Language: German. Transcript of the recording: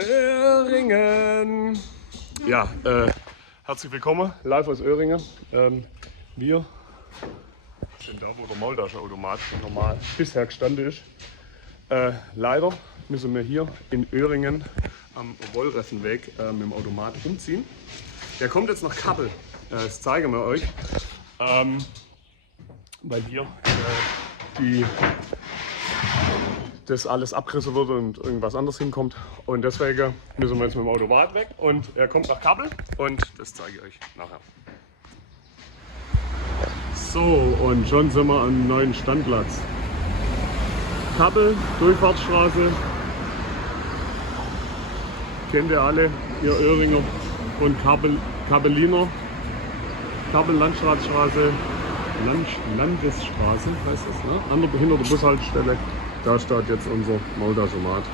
Öhringen. Ja, herzlich willkommen, live aus Öhringen. Wir sind da, wo der Maultaschenautomat normal bisher gestanden ist. Leider müssen wir hier in Öhringen am Wollressenweg mit dem Automat umziehen. Der kommt jetzt nach Kappel, das zeigen wir euch, weil hier das alles abgerissen wird und irgendwas anderes hinkommt. Und deswegen müssen wir jetzt mit dem Automat weg und er kommt nach Kappel und das zeige ich euch nachher. So, und schon sind wir am neuen Standplatz. Kappel, Durchfahrtsstraße. Kennt ihr alle, ihr Öhringer und Kappeliner. Kappel Landstraße, Landesstraße heißt das, ne? Hinter der Bushaltestelle. Da steht jetzt unser Maultaschenautomat.